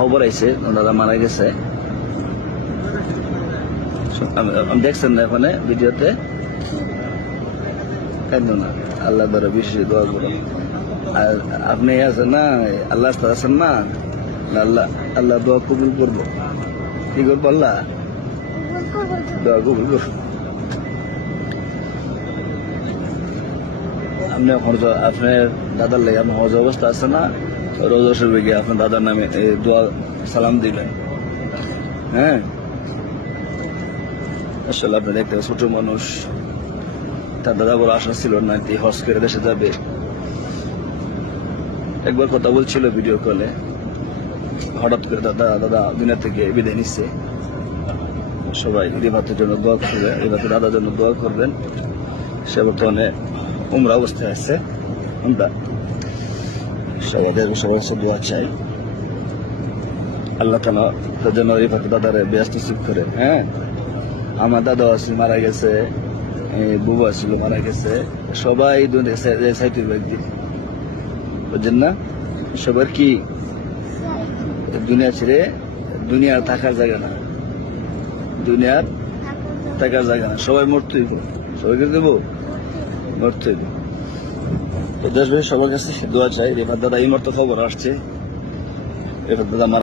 খবর আইছে দাদা মারা গেছে। দেখছেন না ওখানে ভিডিওতে? কেন না, আল্লাহ দ্বারা বিশেষ দোয়া করুন। আর আপনি আছেন না, আল্লাহ আছেন না, আল্লাহ আল্লাহ দোয়া কবুল করবো। কি করবো? আল্লাহ দোয়া কবুল করবো। আপনি আপনার দাদার লেগে আপনার হজ অবস্থা আছে না, রোজা শরীফে গিয়ে আপনার দাদার নামে দোয়া সালাম দিলেন। হ্যাঁ, আসলে আপনি দেখতে ছোট মানুষ, তার দাদা বড় আশা ছিল না হজ করে দেশে যাবে। একবার কথা বলছিল ভিডিও কলে, হঠাৎ করে দাদা দুনিয়া থেকে বিদায় নিচ্ছে। সবাই রিভাতের জন্য দোয়া করবেন, রিভাতের দাদার জন্য দোয়া করবেন। সে বর্তমানে উমরা অবস্থায় আছে। আমরা সবাই দোয়া চাই, আল্লাহ তাআলা তার জন্য রিভাতের দাদারে ব্যস্ত নসিব করে। হ্যাঁ, আমার দাদা আছে মারা গেছে, বুবা ছিল মারা গেছে, সবাই সাইতুর ব্যক্তি, বুঝছেন না? সবার কি দুনিয়া ছেড়ে দুনিয়ার থাকার জায়গা না, দুনিয়ার থাকার জায়গা না, সবাই মরতে হইব, সবাইকে দেবো মরতে হইব। তো দেশ সবার কাছে দোয়া চাই। রেফাত দাদা এই মুহূর্তে খবর আসছে, রেফাত দাদা